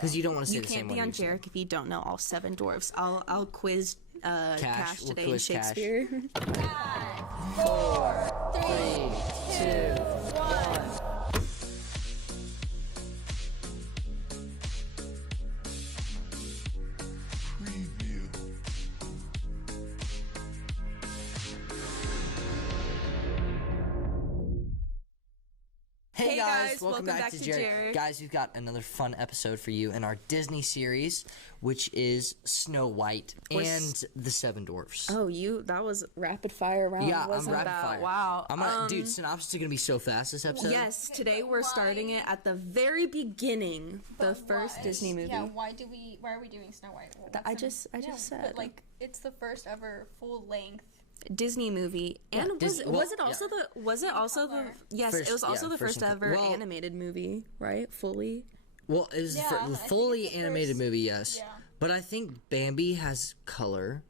Because you don't want to say the same one. You can't be on JEREC if you don't know all 7 dwarfs. I'll quiz Cash today in Shakespeare. 5, 4, 3, 2, 1. Hey guys, welcome back to JEREC. Guys, we've got another fun episode for you in our Disney series, which is Snow White and the 7 Dwarfs. Oh, that was rapid fire round. Yeah, wasn't I'm rapid that? fire. Wow. Dude, Synopsis is going to be so fast this episode. Yes, today we're starting it at the very beginning, the first Disney movie. Yeah, why are we doing Snow White? Well, I just said. But, like, it's the first ever full length Disney movie, and was it also the first ever animated movie, right? Fully. Well, it was fully animated movie, yes. Yeah. But I think Bambi has color.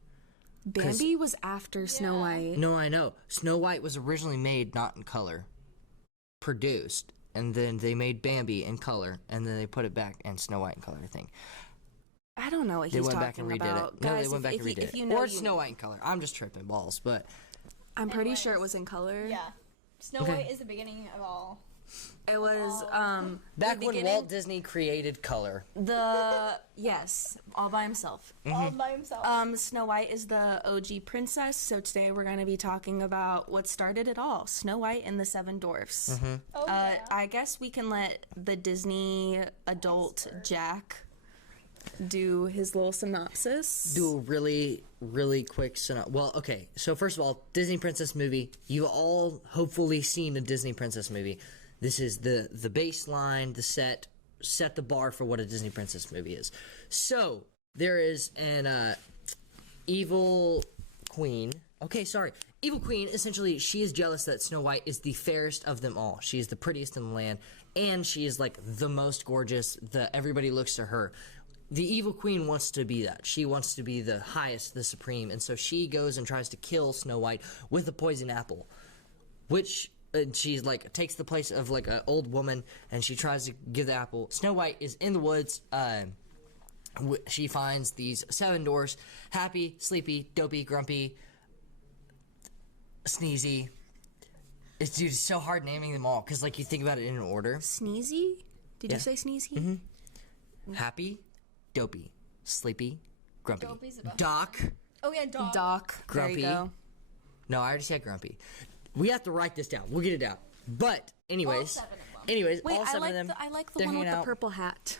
Bambi was after Snow White. No, I know. Snow White was originally made not in color, produced, and then they made Bambi in color, and then they put it back in Snow White in color, I think. I don't know what he's talking about. They went back and redid it. Guys, no, they went back and redid it. You know, or Snow White in color. I'm just tripping balls, but... I'm pretty sure it was in color. Yeah. Snow White is the beginning of all. It was, back when Walt Disney created color. Yes, all by himself. All by himself. Snow White is the OG princess, so today we're going to be talking about what started it all, Snow White and the 7 Dwarfs. I guess we can let the Disney adult Jack do his little synopsis. Do a really, really quick synopsis. Well, okay, so first of all, Disney princess movie. You all hopefully seen a Disney princess movie. This is the baseline, the set the bar for what a Disney princess movie is. So, there is an evil queen. Okay, sorry. Evil queen, essentially, she is jealous that Snow White is the fairest of them all. She is the prettiest in the land, and she is, like, the most gorgeous. Everybody looks to her. The evil queen wants to be that. She wants to be the highest, the supreme, and so she goes and tries to kill Snow White with a poison apple, which she's like takes the place of like an old woman, and she tries to give the apple. Snow White is in the woods. She finds these 7 dwarfs: happy, sleepy, dopey, grumpy, sneezy. It's so hard naming them all because like you think about it in an order. Sneezy? Did you say sneezy? Mm-hmm. Happy, dopey, sleepy, grumpy. Doc. Oh yeah, Doc. Grumpy. There you go. No, I already said grumpy. We have to write this down. We'll get it out. But anyways, all 7 of them. Wait, all 7 of them. I like the one with the purple hat.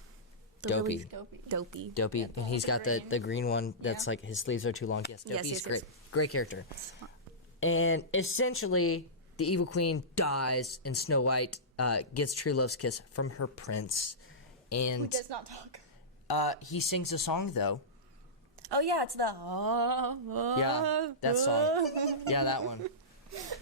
Dopey. Dopey. Dopey, and he's got the green one that's like his sleeves are too long. Yes, Dopey's great. Great character. And essentially, the evil queen dies, and Snow White gets true love's kiss from her prince. And who does not talk. He sings a song though. Oh yeah, it's the yeah, that song. Yeah, that one.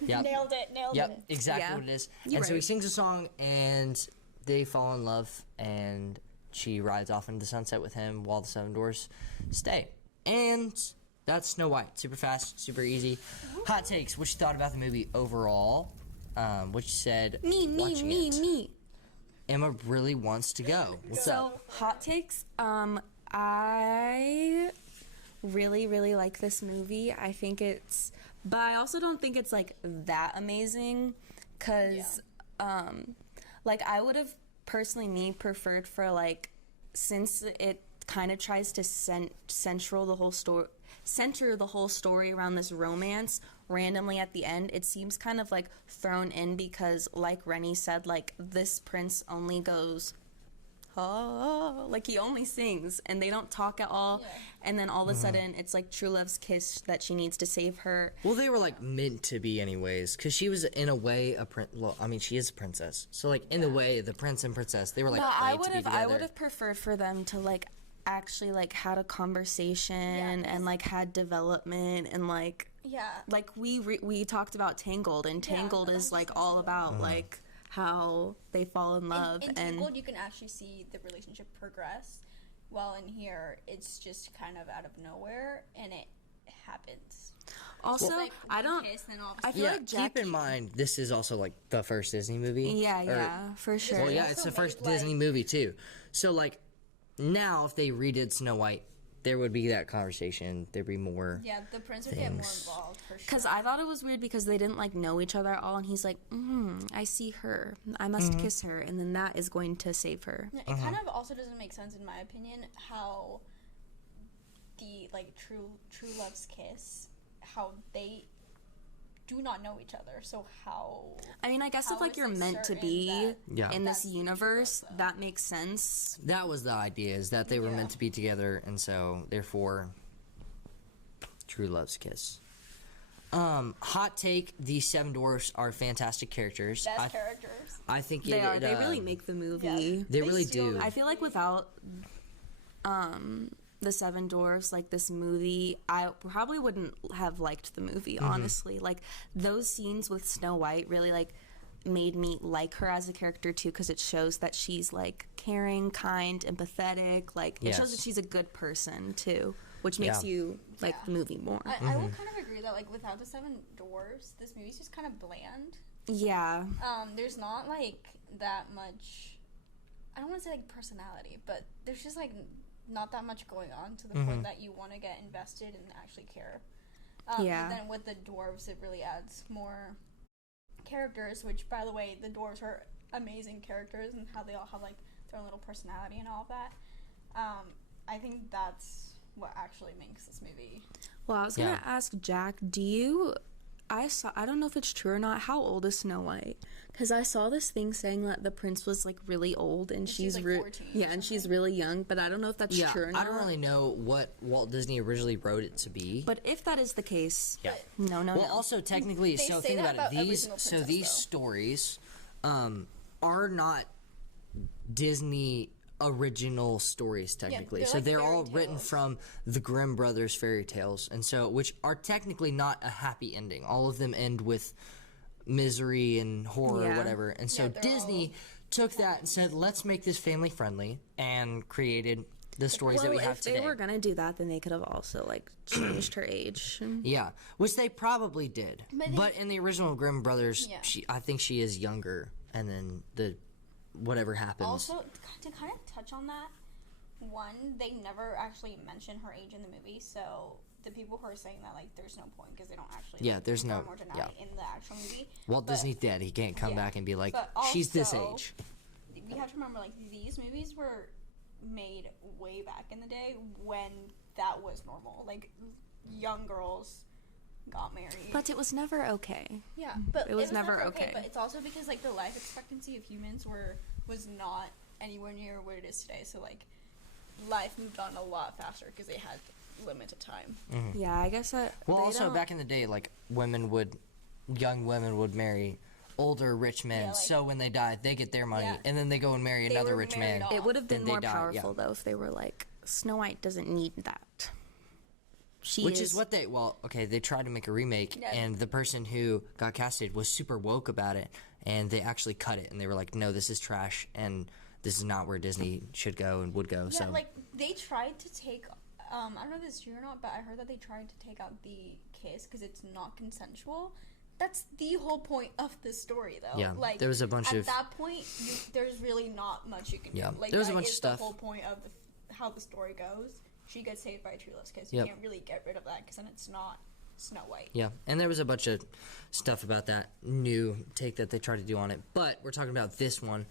Yep. Nailed it. Yep, exactly what it is. So he sings a song, and they fall in love, and she rides off into the sunset with him while the 7 dwarfs stay. And that's Snow White. Super fast, super easy. Hot takes. What you thought about the movie overall? What you said. Me. Emma really wants to go. What's up? Hot takes. I really, really like this movie. I think but I also don't think it's like that amazing, cause like I would have personally preferred for like, since it kind of tries to center the whole story around this romance randomly at the end. It seems kind of like thrown in because, like Rennie said, like this prince only goes, oh, like he only sings and they don't talk at all. And then all of a sudden it's like true love's kiss that she needs to save her. Well, they were like meant to be anyways, because she was in a way a well, I mean, she is a princess, so like in the way the prince and princess, they were like I would have preferred for them to like actually like had a conversation and like had development and like like we talked about Tangled, and Tangled is like all about like how they fall in love. In Tangled, you can actually see the relationship progress, while in here, it's just kind of out of nowhere, and it happens. Also, like I feel like Jackie, keep in mind, this is also like the first Disney movie. Yeah, for sure. Well, yeah, it's the first Disney movie too. So like, now if they redid Snow White, there would be that conversation. There'd be more. Yeah, the prince would get more involved for sure. Because I thought it was weird because they didn't like know each other at all, and he's like, I see her, I must kiss her, and then that is going to save her. It kind of also doesn't make sense, in my opinion, how the like true love's kiss, how they do not know each other. So how? I mean, I guess if like you're meant to be in this universe, that makes sense. That was the idea, is that they were meant to be together, and so therefore, true love's kiss. Hot take: the Seven Dwarfs are fantastic characters. Best characters. I think They are. They really make the movie. Yeah. They really do. I feel like without the Seven Dwarfs, like this movie, I probably wouldn't have liked the movie, honestly. Like those scenes with Snow White really like made me like her as a character too, because it shows that she's like caring, kind, empathetic. Like it shows that she's a good person too, which makes you like the movie more. I will kind of agree that like without the Seven Dwarfs, this movie's just kind of bland. Yeah. There's not like that much. I don't want to say like personality, but there's just like not that much going on to the point that you want to get invested and actually care. And then with the dwarves, it really adds more characters, which, by the way, the dwarves are amazing characters and how they all have like their own little personality and all of that. I think that's what actually makes this movie. Well, I was gonna ask Jack, I don't know if it's true or not, how old is Snow White? Because I saw this thing saying that the prince was like really old and she's like 14 and she's really young, but I don't know if that's true or not. I don't really know what Walt Disney originally wrote it to be. But if that is the case, no. Well, also technically, so think about it. These stories are not Disney original stories technically. So like they're all fairy written tales. from the Grimm brothers fairy tales, and so which are technically not a happy ending. All of them end with misery and horror or whatever. And so Disney took that and said, let's make this family friendly, and created the stories that we have today. If they were gonna do that, then they could have also like changed her age. Yeah, which they probably did. But in the original Grimm brothers, I think she is younger, and then whatever happens. Also, to kind of touch on that, one, they never actually mention her age in the movie, so the people who are saying that, like, there's no point because they don't actually there's no or deny it in the actual movie. Walt Disney's dead. He can't come back and be like, But she's this also, age. We have to remember, like, these movies were made way back in the day when that was normal. Like, young girls got married. But it was never okay. Yeah, but it was never okay. But it's also because like the life expectancy of humans was not anywhere near where it is today. So like life moved on a lot faster because they had limited time. Yeah, I guess that. Well, also back in the day, like young women would marry older rich men. So when they died, they get their money, and then they go and marry another rich man. It would have been more powerful die, though if they were like, Snow White doesn't need that. Which is what they tried to make a remake, and the person who got casted was super woke about it, and they actually cut it, and they were like, no, this is trash, and this is not where Disney should go and would go. Yeah, so like they tried to take I don't know if this is true or not, but I heard that they tried to take out the kiss because it's not consensual. That's the whole point of the story, though. Yeah, like there was a bunch at that point, there's really not much you can do. Like there was a bunch of stuff. The whole point of how the story goes. She gets saved by a true love's kiss. You can't really get rid of that because then it's not Snow White. Yeah, and there was a bunch of stuff about that new take that they tried to do on it. But we're talking about this one.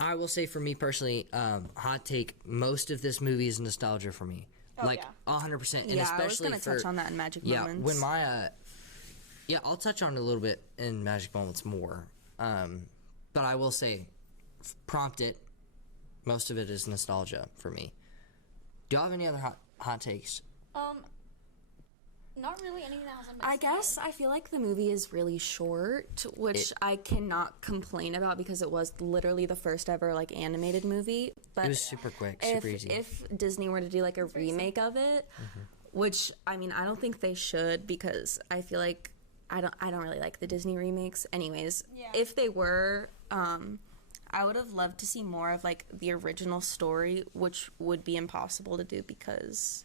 I will say for me personally, hot take, most of this movie is nostalgia for me. 100%. And yeah, especially I was going to touch on that in Magic Moments. When my... I'll touch on it a little bit in Magic Moments more. But I will say, prompt it, most of it is nostalgia for me. Do you have any other hot takes? Not really anything that hasn't been I guess I feel like the movie is really short, which I cannot complain about because it was literally the first ever like animated movie. But it was super quick, super easy. If Disney were to do like a remake of it, which I mean I don't think they should because I feel like I don't really like the Disney remakes. Anyways, if they were, I would have loved to see more of like the original story, which would be impossible to do because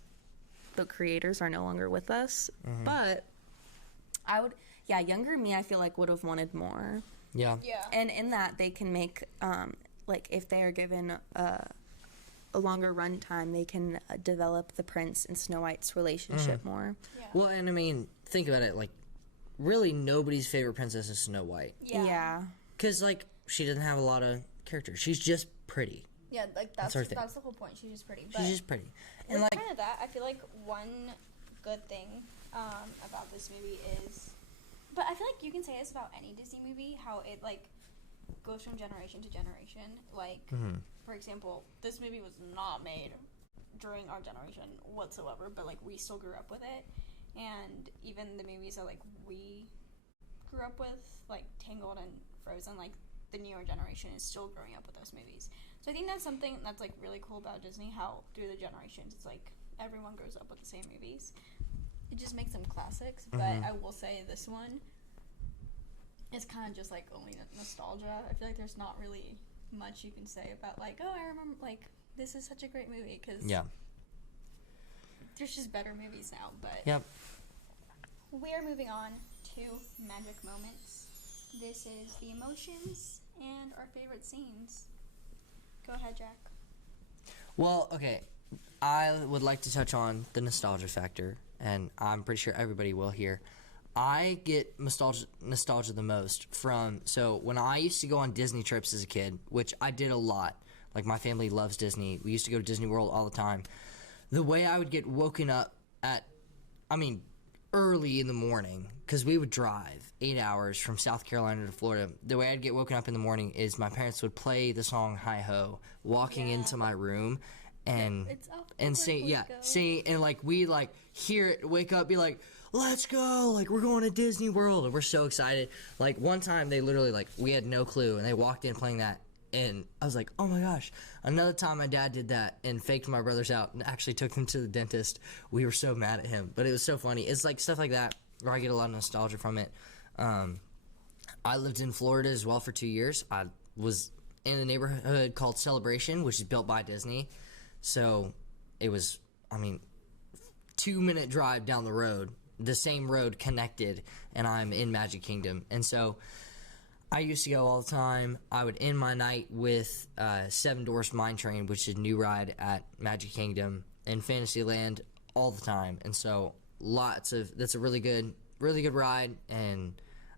the creators are no longer with us. But I would, younger me, I feel like would have wanted more. Yeah. Yeah. And in that they can make, like if they are given a a longer runtime, they can develop the prince and Snow White's relationship more. Yeah. Well, and I mean, think about it. Like, really, nobody's favorite princess is Snow White. Yeah. Because, like, she doesn't have a lot of character. She's just pretty. Yeah, like that's her thing. the whole point. She's just pretty. But She's just pretty. And like kind of that, I feel like one good thing about this movie is, but I feel like you can say this about any Disney movie, how it like goes from generation to generation. Like, for example, this movie was not made during our generation whatsoever, but like we still grew up with it, and even the movies that like we grew up with, like Tangled and Frozen, like the newer generation is still growing up with those movies. So I think that's something that's like really cool about Disney, how through the generations it's like everyone grows up with the same movies. It just makes them classics, but I will say this one is kind of just like only nostalgia. I feel like there's not really much you can say about like, oh, I remember like this is such a great movie, because there's just better movies now. But we are moving on to magic moments. This is the emotions and our favorite scenes. Go ahead, Jack. Well, okay. I would like to touch on the nostalgia factor, and I'm pretty sure everybody will here. I get nostalgia the most from, so when I used to go on Disney trips as a kid, which I did a lot, like my family loves Disney. We used to go to Disney World all the time. The way I would get woken up at, early in the morning, because we would drive 8 hours from South Carolina to Florida. The way I'd get woken up in the morning is my parents would play the song Hi Ho, walking into my room, and sing, and like we like hear it, wake up, be like, let's go, like we're going to Disney World, and we're so excited. Like one time they literally like, we had no clue, and they walked in playing that, and I was like, oh my gosh. Another time my dad did that and faked my brothers out and actually took them to the dentist. We were so mad at him, but it was so funny. It's like stuff like that where I get a lot of nostalgia from it. I lived in Florida as well for 2 years. I was in a neighborhood called Celebration, which is built by Disney. So it was, 2-minute drive down the road, the same road connected, and I'm in Magic Kingdom. And so I used to go all the time. I would end my night with Seven Dwarfs Mine Train, which is a new ride at Magic Kingdom and Fantasyland all the time. And so that's a really good ride. And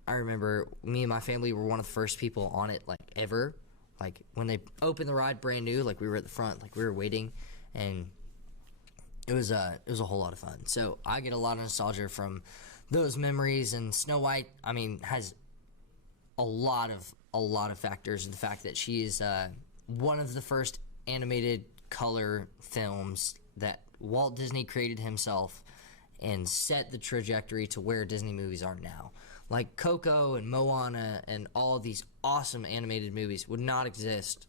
I remember me and my family were one of the first people on it, like ever. Like when they opened the ride brand new, like we were at the front, like we were waiting, and it was a whole lot of fun. So I get a lot of nostalgia from those memories. And Snow White, has a lot of factors. The fact that she is one of the first animated color films that Walt Disney created himself and set the trajectory to where Disney movies are now. Like Coco and Moana and all of these awesome animated movies would not exist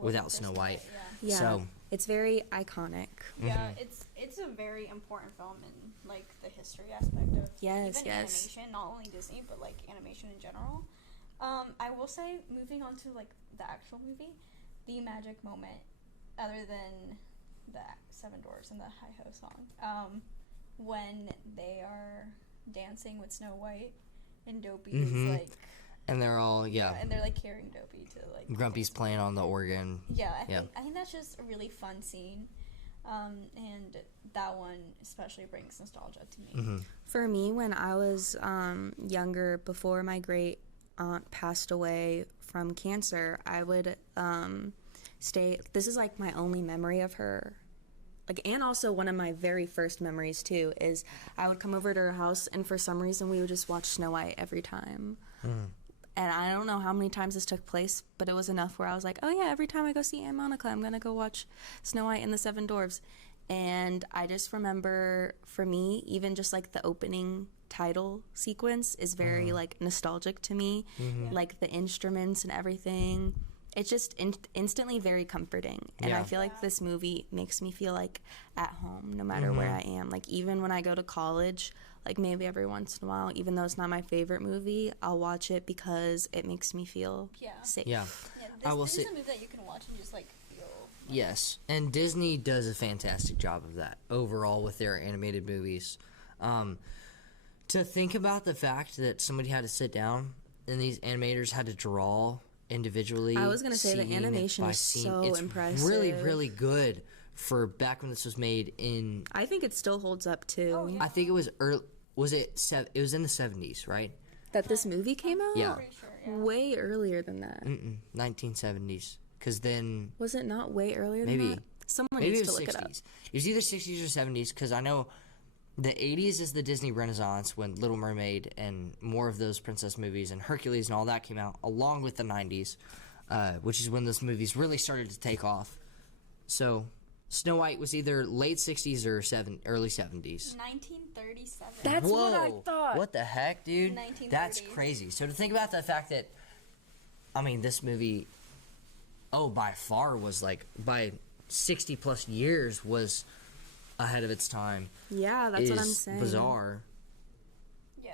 without Snow White. Yeah, so it's very iconic. Yeah, it's a very important film in like the history aspect of animation, not only Disney but like animation in general. I will say, moving on to like the actual movie, the magic moment, other than the Seven Dwarfs and the Hi Ho song, when they are dancing with Snow White and Dopey is like, and they're all and they're like carrying Dopey to like Grumpy's playing on the organ. I think that's just a really fun scene, and that one especially brings nostalgia to me. For me, when I was younger, before my great aunt passed away from cancer, I would stay. This is like my only memory of her. Like, and also one of my very first memories too is I would come over to her house, and for some reason we would just watch Snow White every time. And I don't know how many times this took place, but it was enough where I was like, oh yeah, every time I go see Aunt Monica, I'm gonna go watch Snow White and the Seven Dwarfs. And I just remember, for me, even just like the opening title sequence is very like nostalgic to me. Like the instruments and everything, it's just instantly very comforting. And I feel like this movie makes me feel like at home no matter where I am. Like even when I go to college, like maybe every once in a while, even though it's not my favorite movie, I'll watch it because it makes me feel safe. This is a movie that you can watch and just like feel like, yes, and Disney does a fantastic job of that overall with their animated movies. To think about the fact that somebody had to sit down and these animators had to draw individually. I was gonna say the scene animation by is scene, so it's impressive. really, really good for back when this was made in. I think it still holds up too. Oh, yeah. I think it was early. Was it? It was in the 70s, right? That this movie came out? Yeah. Pretty sure, yeah. Way earlier than that. 1970s. Because then Was it not way earlier than maybe that? Someone maybe needs it to was look it up. 60s. It was either 60s or 70s. Because I know the 80s is the Disney Renaissance when Little Mermaid and more of those princess movies and Hercules and all that came out, along with the 90s, which is when those movies really started to take off. So Snow White was either late 60s or early 70s. 1937. That's what I thought. What the heck, dude? 1930s. That's crazy. So to think about the fact that, I mean, this movie, by far was like, by 60 plus years was ahead of its time. Yeah, that's is what I'm saying. bizarre. Yeah.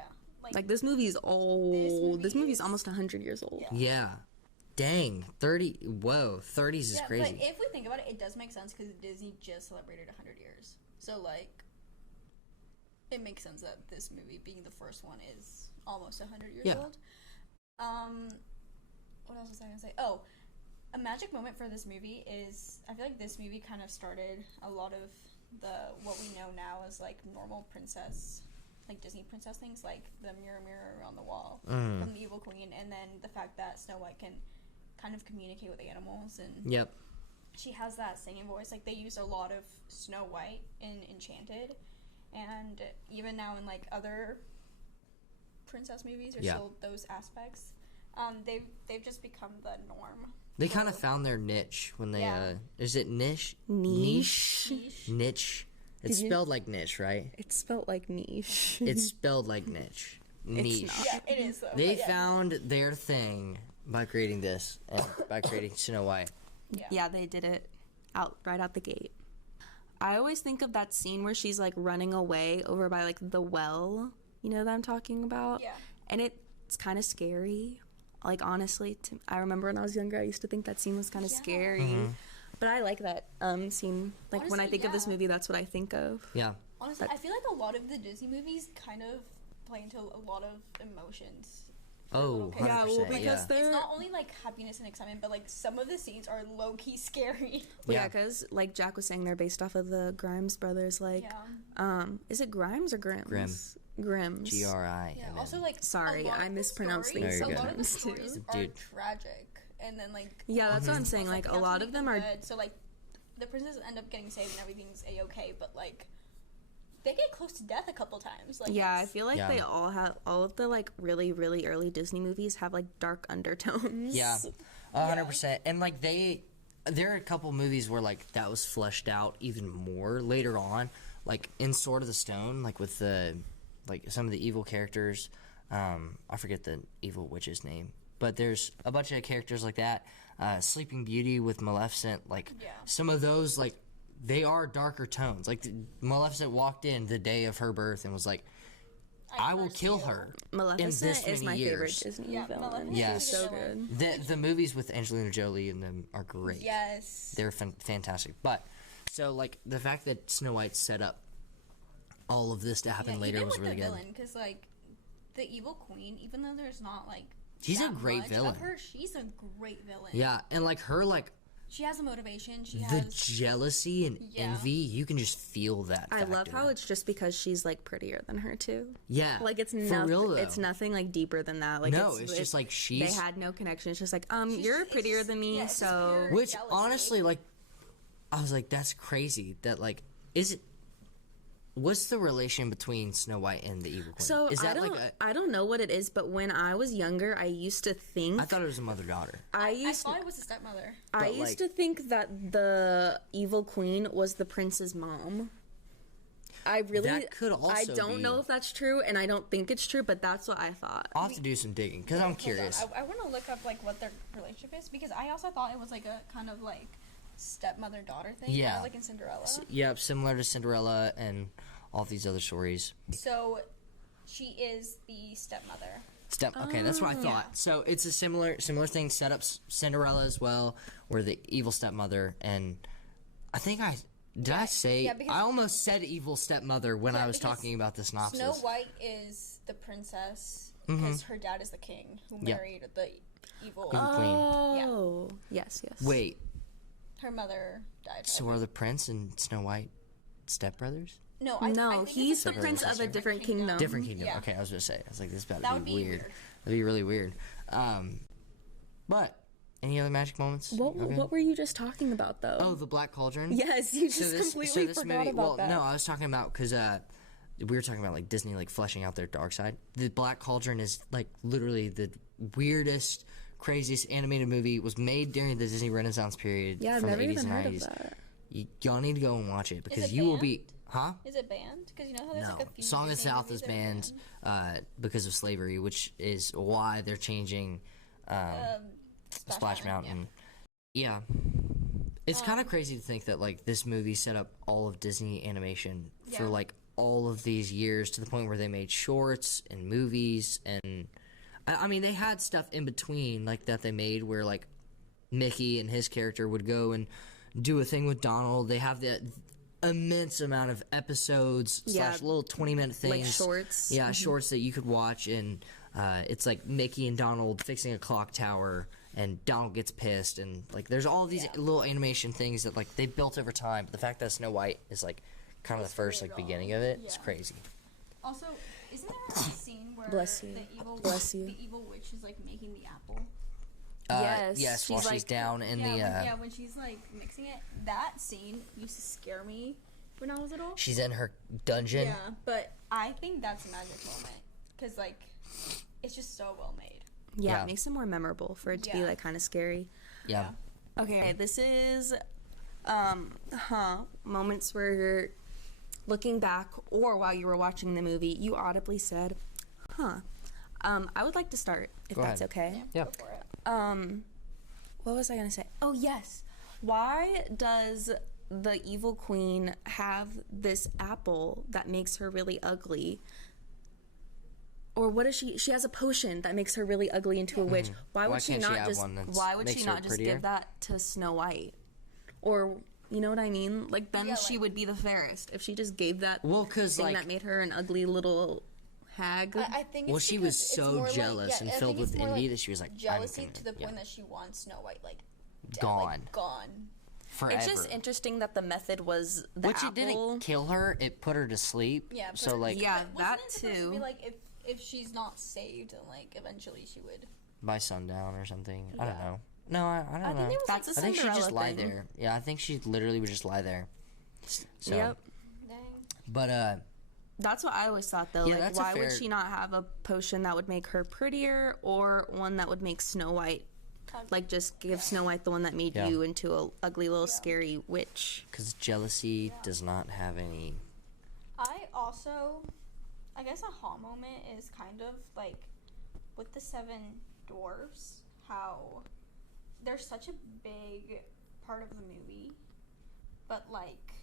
Like, this movie's old. This movie's is- almost 100 years old. Yeah. Dang. 30. Whoa. 30s is Yeah, crazy. but if we think about it, it does make sense because Disney just celebrated 100 years. So, like, it makes sense that this movie, being the first one, is almost 100 years Yeah. old. What else was I going to say? Oh, a magic moment for this movie is, I feel like this movie kind of started a lot of what we know now as, like, normal princess, like, Disney princess things, like the mirror on the wall from the Evil Queen, and then the fact that Snow White can kind of communicate with animals, and Yep. she has that singing voice. Like, they use a lot of Snow White in Enchanted, and even now in, like, other princess movies, there's Yeah. still those aspects. They've just become the norm. They kind of found their niche when they, Yeah. is it niche? Niche. Niche. It's you- spelled like niche, right? It's spelled like niche. It's spelled like niche. Niche. not. Yeah, it is, though. They but yeah. found their thing by creating this and by creating Snow White. Yeah, they did it right out the gate. I always think of that scene where she's, like, running away over by, like, the well. You know that I'm talking about? Yeah. And it's kind of scary. Like, honestly, I remember when I was younger, I used to think that scene was kind of scary. Mm-hmm. But I like that scene. Like, when I Honestly, think of this yeah. movie, that's what I think of. Yeah. Honestly, I feel like a lot of the Disney movies kind of play into a lot of emotions. for Oh, little kids. 100%. because Yeah. they're... It's not only, like, happiness and excitement, but, like, some of the scenes are low-key scary. Well, yeah, Yeah. because, like Jack was saying, they're based off of the Grimes brothers. Like, Yeah. is it Grimes or Grims? Grims. G-R-I. Yeah, also, like, Sorry, a lot I of the mispronounced stories- things A lot of the sometimes, stories too. are Dude. tragic, and then, like... Yeah, that's what I'm saying. Like, they a have to lot make of them are... good. So, like, the princesses end up getting saved and everything's A-okay, but, like, they get close to death a couple times. Like, Yeah, I it's- feel like Yeah. they all of the, like, really, really early Disney movies have, like, dark undertones. Yeah. 100%. And, like, there are a couple movies where, like, that was fleshed out even more later on. Like, in Sword of the Stone, like, with the... like some of the evil characters, I forget the evil witch's name, but there's a bunch of characters like that. Sleeping Beauty with Maleficent, like some of those, like they are darker tones. Like Maleficent walked in the day of her birth and was like, "I will kill her." Maleficent this is many my favorite years. Disney Yeah, villain. Maleficent Yes. She's so good. The movies with Angelina Jolie in them are great. Yes. They're fantastic. But so like the fact that Snow White set up all of this to happen later even was with really the good. villain, because, like, the Evil Queen, even though there's not, like, She's a that great much villain. of her, she's a great villain. Yeah, and like her like She has a motivation. She the has... jealousy and envy, you can just feel that. I love factor. how it's just because she's, like, prettier than her, too. Yeah, Like, it's for nothing. real though. It's nothing, like, deeper than that. Like, No, it's just like They she's had no connection. It's just like, you're it's prettier just- than me, yeah, it's just so... pure- which jealousy. honestly, like, I was like, that's crazy. That like, is it? What's the relation between Snow White and the Evil Queen? So is that I don't know what it is, but when I was younger, I used to think I thought it was a mother-daughter. I thought it was a stepmother. I But, used like- to think that the evil queen was the prince's mom. I really That could I also don't be- know if that's true, and I don't think it's true, but that's what I thought. I'll have to do some digging because I'm curious. I want to look up, like, what their relationship is, because I also thought it was, like, a kind of, like, stepmother-daughter thing. Yeah. Kind of like in Cinderella. Yep, similar to Cinderella and all these other stories. So, she is the stepmother. Okay, that's what I thought. So it's a similar thing. Set up Cinderella as well, where the evil stepmother, and I think I say yeah, because- I almost said evil stepmother when I was because talking about the synopsis. Snow White is the princess Mm-hmm. because her dad is the king who married the evil. Queen. Oh, yes. Wait, Her mother died. so are the prince and Snow White stepbrothers? No, No, I think he's it's the a prince of a different kingdom. Different kingdom. Yeah. Okay, I was gonna say. I was like, this is about That to would be be weird. weird. That'd be really weird. But any other magic moments? What were you just talking about, though? Oh, the Black Cauldron. Yes, you just completely forgot about that. No, I was talking about because we were talking about like Disney like fleshing out their dark side. The Black Cauldron is like literally the weirdest, craziest animated movie. It was made during the Disney Renaissance period Yeah, I've from never the 80s even and heard 90s. of that. Y'all need to go and watch it because it you will banned? be. Huh? Is it banned? Because you know how there's No, like a few Song of the Disney South movies is that are banned because of slavery, which is why they're changing Splash Mountain. Yeah. It's kind of crazy to think that like this movie set up all of Disney animation for Yeah. like all of these years to the point where they made shorts and movies and I mean they had stuff in between like that they made where like Mickey and his character would go and do a thing with Donald. They have the immense amount of episodes slash little 20-minute things, Like shorts. yeah, shorts that you could watch, and it's like Mickey and Donald fixing a clock tower, and Donald gets pissed, and like there's all these little animation things that like they built over time. But the fact that Snow White is like kind of the first like beginning of it, it's crazy. Also, isn't there a scene where Bless you. the evil witch is like making the apple? Yes, while she's, she's like- down in the when she's like mixing it. That scene used to scare me when I was little. she's in her dungeon. Yeah, but I think that's a magic moment because like it's just so well made. Yeah, Yeah. it makes it more memorable for it to be Yeah. like kind of scary. Yeah. Okay, this is moments where you're looking back or while you were watching the movie, you audibly said, "Huh." I would like to start if Go that's ahead. okay. Yeah. Go for it. What was I going to say? Oh, yes. Why does the evil queen have this apple that makes her really ugly? Or what is she has a potion that makes her really ugly into a witch. Why would Why she can't she not have just one that's why would makes she her not just prettier? give that to Snow White? Or you know what I mean? Like then Yeah, she like- would be the fairest if she just gave that Well, 'cause, thing like- that made her an ugly little hag. I think. Well, it's she because was it's so more like- jealous yeah, and I think filled it's with more envy that she was like, I'm jealousy gonna- to the yeah. point that she wants Snow White like dead, Gone. like, gone. Forever. It's just interesting that the method was the Which apple. it didn't kill her; it put her to sleep. Yeah. So but- like Yeah, but that wasn't it supposed to too. be like if she's not saved, then like eventually she would. by sundown or something. I don't Yeah. know. No, I don't know. think there was That's like a I think she Cinderella just lied thing. there. Yeah, I think she literally would just lie there. So, Yep. Dang. But That's what I always thought, though. Yeah, Like, that's a why would fair- she not have a potion that would make her prettier, or one that would make Snow White, like, just give Snow White the one that made Yeah. you into a ugly little scary witch? because jealousy does not have any. I guess a ha moment is kind of like with the seven dwarfs, how they're such a big part of the movie, but like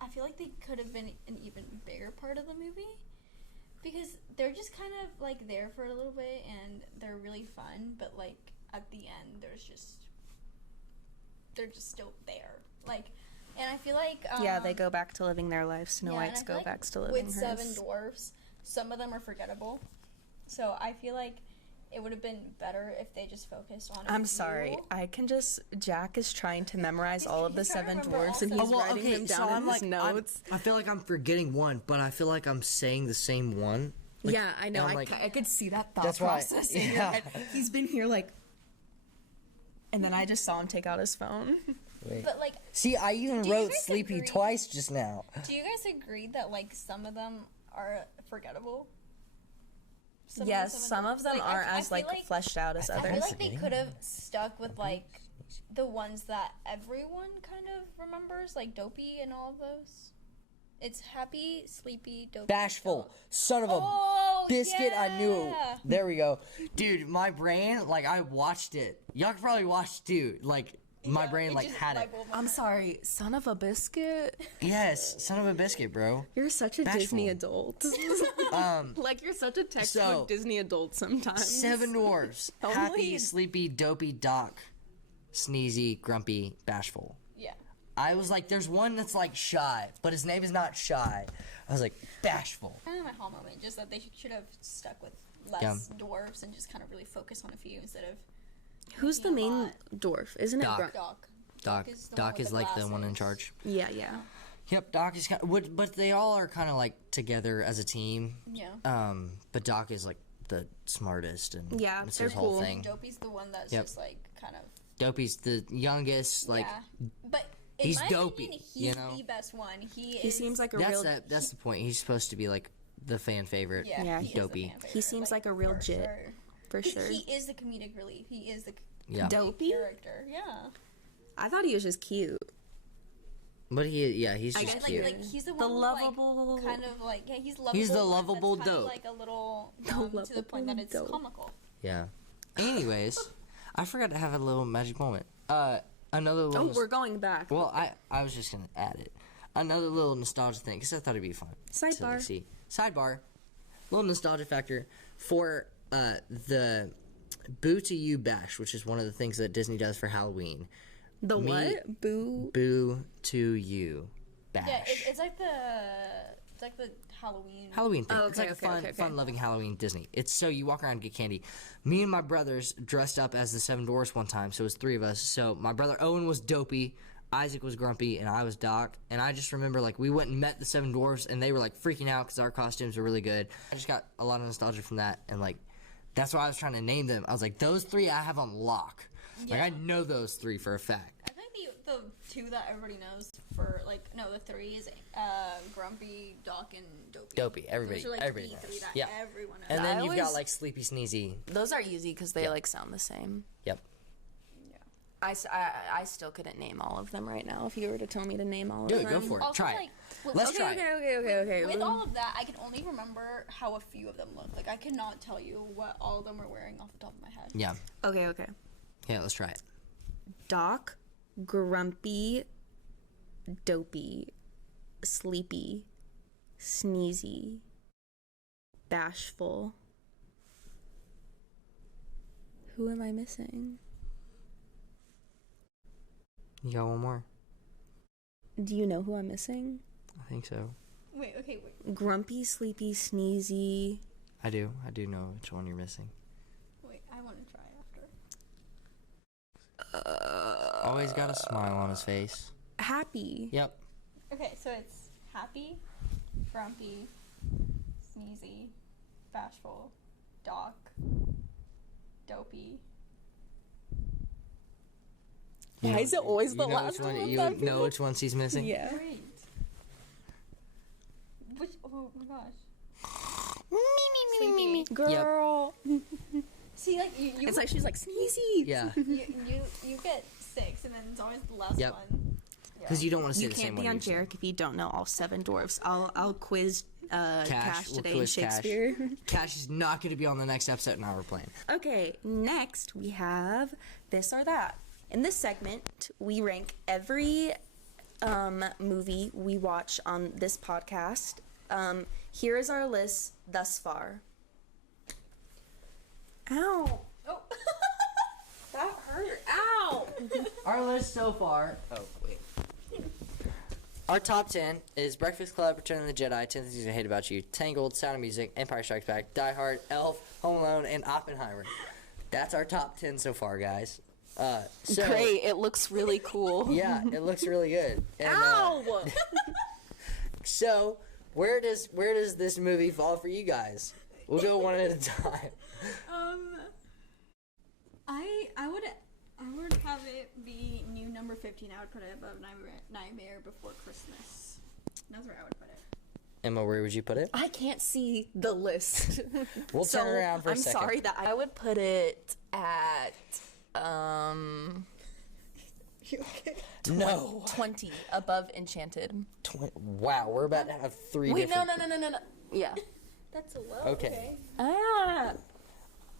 I feel like they could have been an even bigger part of the movie because they're just kind of like there for a little bit and they're really fun, but like at the end they're just still there, like. And I feel like Yeah, they go back to living their life. Snow and White's I feel go like back to living with hers. seven dwarfs, some of them are forgettable. So I feel like it would have been better if they just focused on. I'm sorry. I can just. Jack is trying to memorize all of the he's trying to seven remember dwarfs, all and he's seven. writing them down in his notes. I feel like I'm forgetting one, but I feel like I'm saying the same one. Like, Yeah, I know. and I'm like- I could see that thought That's why- process in your yeah. head. He's been here like. And then I just saw him take out his phone. But like, See, I even Do you wrote guys sleepy agree? twice just now. do you guys agree that like some of them are forgettable? Some Yes, seven some of dwarfs? them Like, I aren't as feel like fleshed out as I others. feel like they could have stuck with like the ones that everyone kind of remembers, like Dopey and all of those. It's happy, sleepy, dopey. Bashful, son of a Oh, biscuit. I knew it. yeah. There we go. Dude, my brain, like, I watched it. Y'all could probably watch too. Like, my brain, like, had it. I'm sorry, son of a biscuit. Yes, son of a biscuit, bro. You're such a Bashful. Disney adult. Like you're such a textbook So- Disney adult sometimes. Seven dwarfs. Only- Happy, sleepy, dopey, doc, sneezy, grumpy, bashful. Yeah. I was like, there's one that's like shy, but his name is not shy. I was like, bashful. Kind of my whole moment, just that they should have stuck with less dwarves and just kind of really focus on a few instead of. Who's the making a main lot. dwarf? Isn't it Doc. Doc. Doc is like the one in charge. Yeah. Yep, Doc is kind of, but they all are kind of like together as a team. Yeah. But Doc is like the smartest and Yeah, it's they're his whole cool. thing. Dopey's the one that's Yep. just like kind of. Dopey's the youngest, like yeah. But in he's my dopey, opinion, he's you know? the best one. He seems like a that's real. that's the point. He's supposed to be like the fan favorite. Yeah, he is the Dopey. fan favorite, He seems like a real for jit. sure. For sure. He is the comedic relief. He is the Yeah. Dopey? character. Yeah. I thought he was just cute. But he's just Like, cute. like he's the The one lovable- like, kind of like he's lovable. He's the one that's lovable kind of dope. like a little The to the point that it's lovable dope. comical. Yeah. Anyways, I forgot to have a little magic moment. Another Oh, little. we're going back. Well, I was just gonna add it. Another little nostalgia thing because I thought it'd be fun. Sidebar. To, like, see. Sidebar. Little nostalgia factor for the Boo to You Bash, which is one of the things that Disney does for Halloween. The what? Boo. Boo to You Bash. Yeah, it's like the Halloween thing. Oh, It's okay, like okay, a okay. fun-loving Halloween Disney. It's so you walk around and get candy. Me and my brothers dressed up as the Seven Dwarfs one time, so it was three of us. So my brother Owen was Dopey, Isaac was Grumpy, and I was Doc. And I just remember, like, we went and met the Seven Dwarfs, and they were, like, freaking out because our costumes were really good. I just got a lot of nostalgia from that, and, like, that's why I was trying to name them. I was like, those three I have on lock. Like, Yeah. I know those three for a fact. I think the two that everybody knows for the three is Grumpy, Doc, and Dopey. Dopey, everybody, Those are, like, everybody the three knows. that Yeah. everyone knows. And then I you've got, always- like, Sleepy Sneezy. Those are easy because they like sound the same. Yep. I still couldn't name all of them right now. If you were to tell me to name all Do of it, them. go for it. Also, Try like, it. Let's Okay, try it. okay. With all of that, I can only remember how a few of them look. Like, I cannot tell you what all of them are wearing off the top of my head. Yeah. Okay. Yeah, let's try it. Doc, Grumpy, Dopey, Sleepy, Sneezy, Bashful. Who am I missing? You got one more? Do you know who I'm missing? I think so. Wait. Grumpy, Sleepy, Sneezy. I do know which one you're missing. Wait, I want to try after. Always got a smile on his face. Happy. Yep. Okay, so it's Happy, Grumpy, Sneezy, Bashful, Doc, Dopey. Why is it always the know last which one? one You that know which ones he's missing? Yeah. Great. Oh my gosh. Me. Girl. See, like you It's like she's like Sneezy. Yeah. you get 6, and then it's always the last Yep. one. Because you don't want to say You the can't same be one. on you said. JEREC if you don't know all 7 dwarfs. I'll quiz Cash We'll today in quiz Cash. Shakespeare. Cash is not going to be on the next episode in our plan. Okay, next we have This or That. In this segment, we rank every movie we watch on this podcast. Here is our list thus far. Ow. Oh. That hurt. Ow. Our list so far. Oh, wait. Our top 10 is Breakfast Club, Return of the Jedi, 10 Things I Hate About You, Tangled, Sound of Music, Empire Strikes Back, Die Hard, Elf, Home Alone, and Oppenheimer. That's our top 10 so far, guys. So, Great. It looks really cool. Yeah, it looks really good. And, Ow. so, where does this movie fall for you guys? We'll go one at a time. I would have it be new number 15. I would put it above Nightmare Before Christmas. That's where I would put it. Emma, where would you put it? I can't see the list. We'll turn around for a second. I'm sorry that I would put it at You okay? No. 20 above Enchanted. Wow, we're about to have 3 Wait, different... no. Yeah. That's a low. Okay. Ah.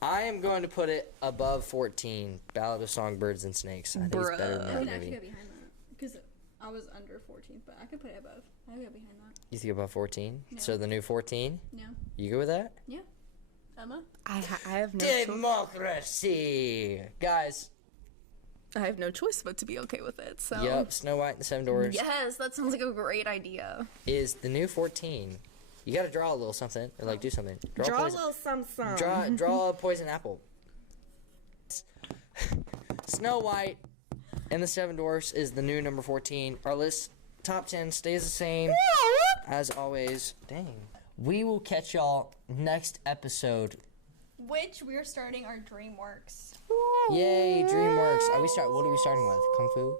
I am going to put it above 14, Ballad of Songbirds and Snakes. I think it's better than I that could actually movie. go behind that because I was under 14, but I could put it above. I could go behind that. You think above 14? No. So the new 14? Yeah. You go with that? Yeah. Emma. I have no choice. Democracy! Guys, I have no choice but to be okay with it. So. yep, Snow White and the Seven Dwarfs Yes, that sounds like a great idea. is the new 14. You gotta draw a little something, or like do something. Draw a little something. Draw a poison apple. Snow White and the Seven Dwarfs is the new number 14. Our list top 10 stays the same as always. Dang. We will catch y'all next episode. Which we are starting our DreamWorks. Yay, DreamWorks. What are we starting with? Kung Fu?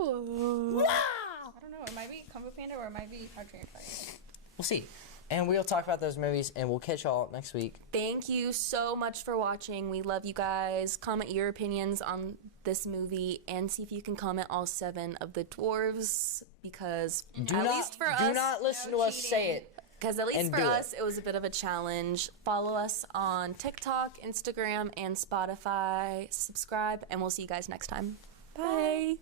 I don't know. It might be Kung Fu Panda or it might be How to Train Your Dragon. We'll see. And we'll talk about those movies, and we'll catch y'all next week. Thank you so much for watching. We love you guys. Comment your opinions on this movie, and see if you can comment all 7 of the dwarves, because do not listen to us say it. Because at least for us, it was a bit of a challenge. Follow us on TikTok, Instagram, and Spotify. Subscribe, and we'll see you guys next time. Bye.